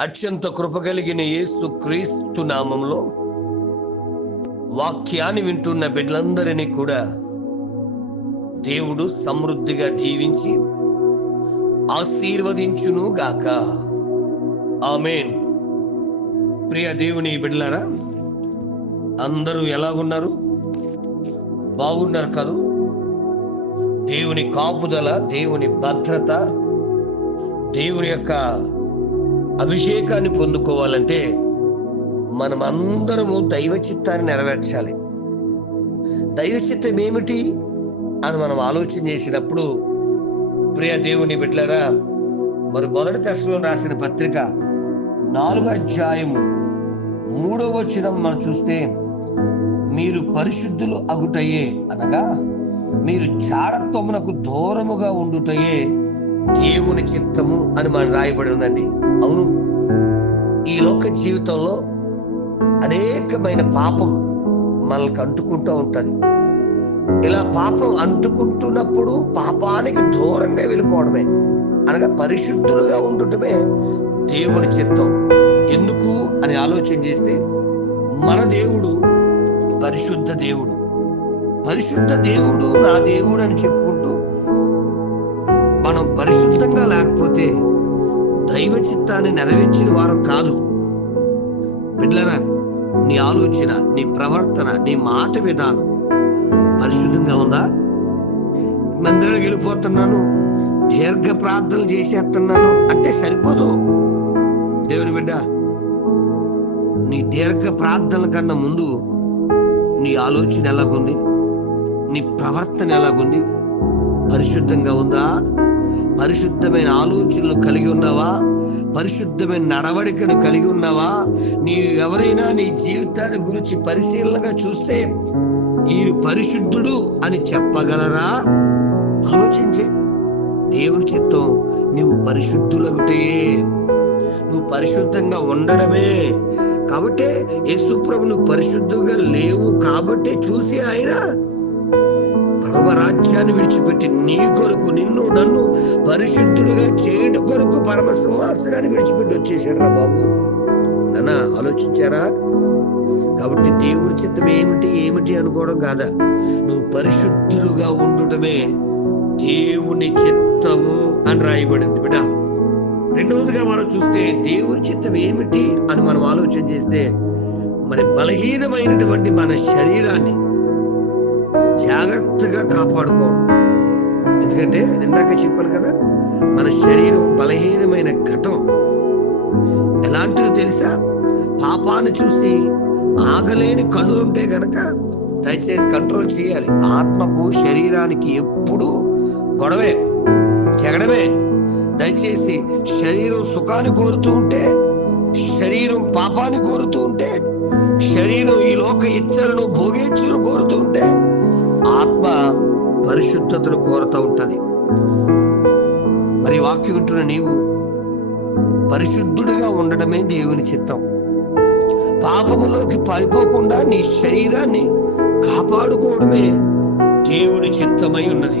అత్యంత కృప కలిగిన యేసు క్రీస్తు నామంలో వాక్యాన్ని వింటున్న బిడ్డలందరినీ కూడా దేవుడు సమృద్ధిగా దీవించి ఆశీర్వదించును గాక. ఆమెన్. ప్రియ దేవుని బిడ్డలారా అందరూ ఎలాగున్నారు బాగున్నారు కదూ? దేవుని కాపుదల దేవుని భద్రత దేవుని యొక్క అభిషేకాన్ని పొందుకోవాలంటే మనం అందరము దైవ చిత్తాన్ని నెరవేర్చాలి. దైవ చిత్తం ఏమిటి అని మనం ఆలోచన చేసినప్పుడు ప్రియ దేవుని బిడ్డలరా మరి మొదటి దశలో రాసిన పత్రిక నాలుగో అధ్యాయము మూడో వచనం మనం చూస్తే మీరు పరిశుద్ధులు అగుటయే అనగా మీరు జాడత్వమునకు దూరముగా ఉండుటయే దేవుని చిత్తము అని మనం రాయబడి ఉందండి. అవును ఈ లోక జీవితంలో అనేకమైన పాపం మనల్ని అంటుకుంటూ ఉంటుంది. ఇలా పాపం అంటుకుంటున్నప్పుడు పాపానికి దూరంగా వెళ్ళిపోవడమే. అనగా పరిశుద్ధులుగా ఉండటమే దేవుని చిత్తం. ఎందుకు అని ఆలోచన చేస్తే మన దేవుడు పరిశుద్ధ దేవుడు. పరిశుద్ధ దేవుడు నా దేవుడు అని చెప్పుకుంటూ మనం పరిశుద్ధంగా లేకపోతే దైవ చిత్తాన్ని నెరవేర్చిన వారం కాదు. బిడ్లరా నీ ఆలోచన నీ ప్రవర్తన నీ మాట విధానం పరిశుద్ధంగా ఉందా? మందిరానికి వెళ్ళిపోతున్నాను దీర్ఘ ప్రార్థనలు చేసేస్తున్నాను అంటే సరిపోదు. దేవుని బిడ్డ నీ దీర్ఘ ప్రార్థనల కన్నా ముందు నీ ఆలోచన ఎలాగుంది? నీ ప్రవర్తన ఎలాగుంది? పరిశుద్ధంగా ఉందా? పరిశుద్ధమైన ఆలోచనలు కలిగి ఉన్నావా? పరిశుద్ధమైన నడవడికను కలిగి ఉన్నావా? నీ ఎవరైనా నీ జీవితాన్ని గురించి పరిశీలనగా చూస్తే ఈయన పరిశుద్ధుడు అని చెప్పగలరా? ఆలోచించే. దేవుని చిత్తం నువ్వు పరిశుద్ధులగుటే. నువ్వు పరిశుద్ధంగా ఉండడమే. కాబట్టే యేసుప్రభు నువ్వు పరిశుద్ధంగా లేవు కాబట్టి చూసి ఆయన పరమరాజ్యాన్ని విడిచిపెట్టి నీ కొరకు నిన్ను నన్ను పరిశుద్ధుడుగా చేయట కొరకు పరమ సింహాసనాన్ని విడిచిపెట్టి వచ్చేసాడు రా బాబు. నాన్న ఆలోచించారా? కాబట్టి దేవుడి చిత్తం ఏమిటి ఏమిటి అనుకోవడం కాదా? నువ్వు పరిశుద్ధులుగా ఉండటమే దేవుని చిత్తము అని రాయబడింది. బిడ్డ రెండవదిగా మనం చూస్తే దేవుని చిత్తం ఏమిటి అని మనం ఆలోచన చేస్తే మరి బలహీనమైనటువంటి మన శరీరాన్ని జాగ్రత్తగా కాపాడుకోవడం. ఎందుకంటే ఇందాక చెప్పాను కదా మన శరీరం బలహీనమైన ఘటం. ఎలాంటిదో తెలుసా? పాపాన్ని చూసి ఆగలేని కళ్ళు ఉంటే గనక దయచేసి కంట్రోల్ చేయాలి. ఆత్మకు శరీరానికి ఎప్పుడూ గొడవే జగడమే. దయచేసి శరీరం సుఖాన్ని కోరుతూ ఉంటే శరీరం పాపాన్ని కోరుతూ ఉంటే శరీరం ఈ లోక ఇచ్చలను భోగేచ్చులు కోరుతూ ఉంటే ఆత్మ పరిశుద్ధతను కోరుతూ ఉంటుంది. మరి వాక్యం వింటున్న నీవు పరిశుద్ధుడిగా ఉండడమే దేవుని చిత్తం. పాపములోకి పడిపోకుండా నీ శరీరాన్ని కాపాడుకోవడమే దేవుని చిత్తమై ఉన్నది.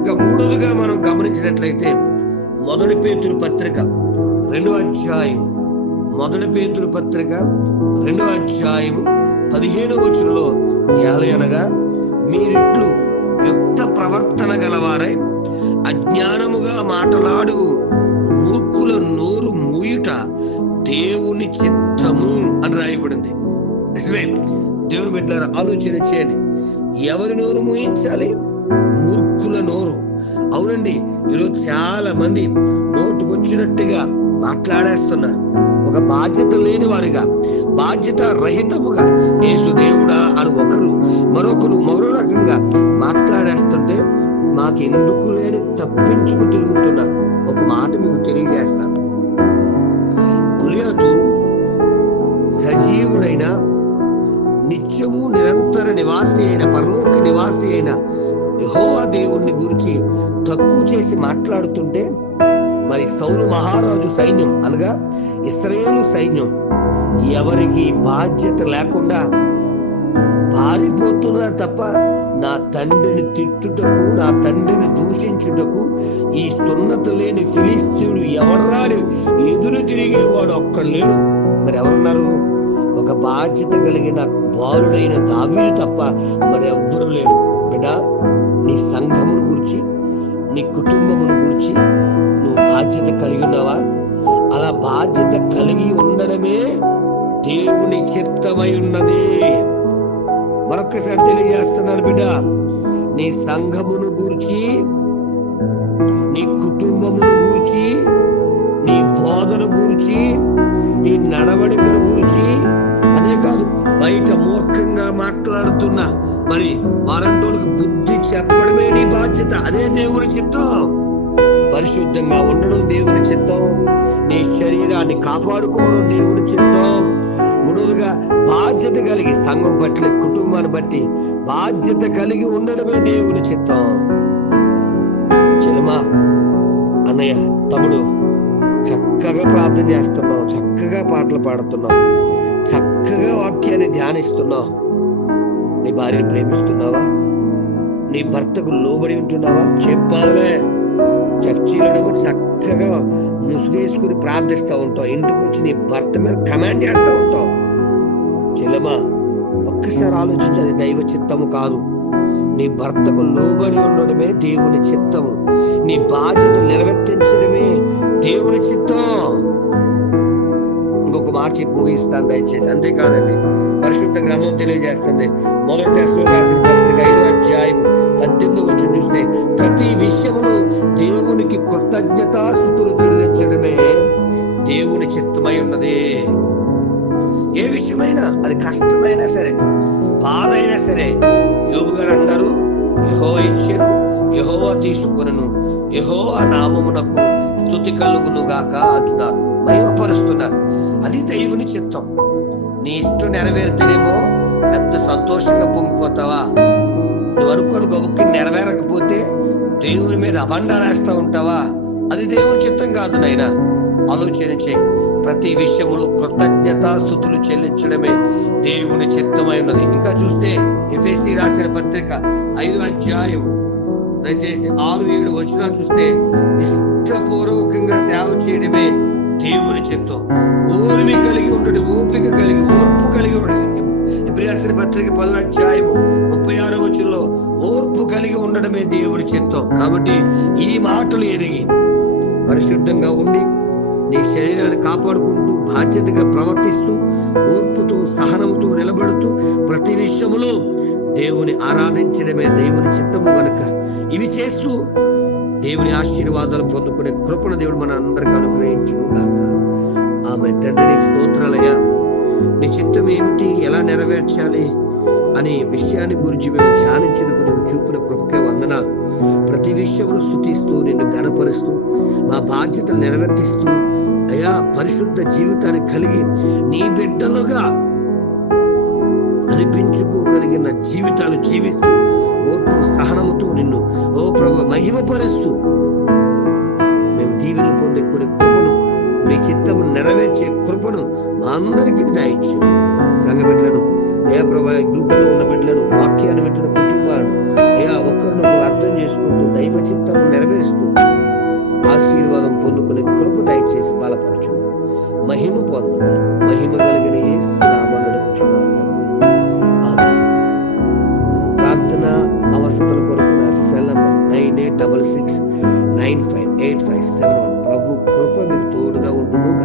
ఇక మూడవదిగా మనం గమనించినట్లయితే మొదటి పేతురు పత్రిక రెండో అధ్యాయం మొదటి పేతురు పత్రిక రెండో అధ్యాయం పదిహేను వచనంలో ఏలయనగా మీరిట్లు యుక్త ప్రవర్తన గలవారై అజ్ఞానముగా మాటలాడు. మూర్ఖుల నోరు మూయుట దేవుని చిత్తము అని రాయబడింది. నిజమే దేవుని బిడ్డలారా ఆలోచన చేయండి. ఎవరి నోరు మూయించాలి? మూర్ఖుల నోరు. అవునండి ఈరోజు చాలా మంది నోటుకొచ్చినట్టుగా మాట్లాడేస్తున్నారు. ఒక బాధ్యత లేని వారిగా బాధ్యత రహితముగా యేసు దేవుడా అని ఒకరు మరొకరు మరో విధంగా మాట్లాడేస్తుంటే మాకెందుకు లేని తప్పించుకు తిరుగుతున్నారు ఒక మాట మీకు తెలియజేస్తాను గులియాతు సజీవుడైన నిత్యము నిరంతర నివాసి అయిన పరలోక నివాసి అయిన యహోవా దేవుణ్ణి గురించి తక్కువ చేసి మాట్లాడుతుంటే మరి సౌలు మహారాజు సైన్యం అనగా ఇస్రాయేలు సైన్యం ఎవరికి బాధ్యత లేకుండా పారిపోతున్నారు తప్ప నా తండ్రిని తిట్టుటకు నా తండ్రిని దూషించుటకు ఈ సున్నత లేని ఫిలిస్తీయుడు ఎవర్రాడు? ఎదురు తిరిగే వాడు ఒక్కడు లేడు మరి ఎవరున్నారు? ఒక బాధ్యత కలిగిన బాలుడైన దావీదు తప్ప మరి లేరు. బిడ్డ నీ సంఘమును గురించి నీ కుటుంబమును గురించి నువ్వు బాధ్యత కలిగి ఉన్నావా? అలా బాధ్యత కలిగి ఉండడమే దేవుని చిత్తమై ఉన్నది. మరొకసారి తెలియజేస్తున్నాను బిడ్డ నీ సంఘమును గూర్చి నీ కుటుంబమును గూర్చి నీ బోధన గూర్చి నీ నడవడికను గురించి అదే కాదు బయట మూర్ఖంగా మాట్లాడుతున్న మరి వారంటోళ్ళకి బుద్ధి చెప్పడమే నీ బాధ్యత. అదే దేవుని చిత్తం. పరిశుద్ధంగా ఉండడం దేవుని చిత్తం. నీ శరీరాన్ని కాపాడుకోవడం దేవుని చిత్తం. మూడోదిగా బాధ్యత కలిగి సంఘం పట్ల కుటుంబాన్ని బట్టి బాధ్యత కలిగి ఉండడమే దేవుని చిత్తం. చిలమా అన్నయ్య తమ్ముడు చక్కగా ప్రార్థన చేస్తున్నావు చక్కగా పాటలు పాడుతున్నావు చక్కగా వాక్యాన్ని ధ్యానిస్తున్నావు. నీ భార్యని ప్రేమిస్తున్నావా? నీ భర్తకు లోబడి ఉంటున్నావా? చెప్పాలే. చర్చిలో చక్కగా ముసుగేసుకుని ప్రార్థిస్తూ ఉంటావు. ఇంటికి వచ్చి నీ భర్త మీద కమాండ్ చేస్తూ ఉంటావు. చెల్లెమా ఒక్కసారి ఆలోచించి అది దైవ చిత్తము కాదు. నీ భర్తకు లోబడి ఉండడమే దేవుని చిత్తము. నీ బాధ్యత నిర్వర్తించడమే దేవుని చిత్తం. ఇంకొక మార్చి చెప్పి ముగిస్తాను దయచేసి. అంతేకాదండి పరిశుద్ధ గ్రంథం తెలియజేస్తుంది. మొదటి దశలో రాసిన పత్రిక ఐదో అధ్యాయం పద్దెనిమిది వచ్చి చూస్తే ప్రతి విషయమును దేవునికి కృతజ్ఞతాస్థుతులు చెల్లించడమే దేవుని చిత్తమై ఉన్నది. ఏ విషయమైనా అది కష్టమైనా సరే బాధ అయినా సరే యోగు గారు అన్నారు యహో ఇచ్చారు. యహో తీసుకునను. యహోవా నామమునకు స్థుతి కలుగునుగాక అంటున్నారు. మహిమపరుస్తున్నారు. అది దేవుని చిత్తం. నీ ఇష్టం నెరవేరితేనేమో పెద్ద సంతోషంగా పొంగిపోతావా? నువ్వు అనుకోని గొప్పకి నెరవేరకపోతే దేవుని మీద అబండాలేస్తా ఉంటావా? అది దేవుని చిత్తం కాదు నాయనా. ఆలోచన చేయి. ప్రతి విషయములు కృతజ్ఞతాస్థుతులు చెల్లించడమే దేవుని చిత్తమై ఉన్నది. ఇంకా చూస్తే ఎఫ్ఎస్సి రాసిన పత్రిక ఐదు అధ్యాయం దయచేసి ఆరు ఏడు వచ్చినా చూస్తే ఇష్టపూర్వకంగా సేవ చేయడమే దేవుని చిత్తం. ఓర్మి కలిగి ఉండడం ఓపిక కలిగి ఓర్పు కలిగి ఉండడం ఇప్పుడు రాసిన పత్రిక పదో అధ్యాయము ముప్పై ఆరో వచనంలో ఓర్పు కలిగి ఉండడమే దేవుని చిత్తం. కాబట్టి ఈ మాటలు ఎరిగి కాపాడుకుంటూ బాధ్యతగా ప్రవర్తిస్తూ ఓర్పుతో సహనంతో నిలబడుతూ ప్రతి విషయములో దేవుని ఆరాధించడమే దేవుని చిత్తము గనుక. ఇవి చేస్తూ దేవుని ఆశీర్వాదాలు పొందుకునే కృపణ దేవుడు మన అందరికి అనుగ్రహించును గాక. ఆమె తండ్రి స్తోత్రాలయ్యా. నీ చిత్తం ఏమిటి? ఎలా నెరవేర్చాలి? అనే విషయాన్ని గురించి మేము ధ్యానించినకు నువ్వు చూపిన కృపకే వందనాలు. ప్రతి విషయమును స్థుతిస్తూ నిన్ను గనపరుస్తూ మా బాధ్యతలు నెరవేర్తిస్తూ అయా పరిశుద్ధ జీవితాన్ని కలిగి నీ బిడ్డలుగా అనిపించుకోగలిగిన జీవితాలు జీవిస్తూ ఓర్పు సహనముతో నిన్ను ఓ ప్రభు మహిమపరుస్తూ మేము దీవెనలు పొందే కొన్ని కృపను మీ చిత్తము నెరవేర్చే కృపను మా అందరికీ దాయించు సంఘ బిడ్డలను అయా ప్రభా గ్రూపులో ఉన్న బిడ్డలను వాక్యాన్ని పెట్టిన కుటుంబాలను అయా ఒకరినొకరు అర్థం చేసుకుంటూ దైవ చిత్తము నెరవేరుస్తూ ఆశీర్వాదం పొందుకునే కృప దయచేసి బలపరచు మహిమ పొందమని మహిమ కలిగిన ఏ నామాన్ని అడుగుచున్నాను ప్రార్థన అవసరం కొరకు నా cell number nine eight double six nine five eight five seven one ಹಾಗೂ ಕೃಪವಿತ್ತು ಹುಡುಗ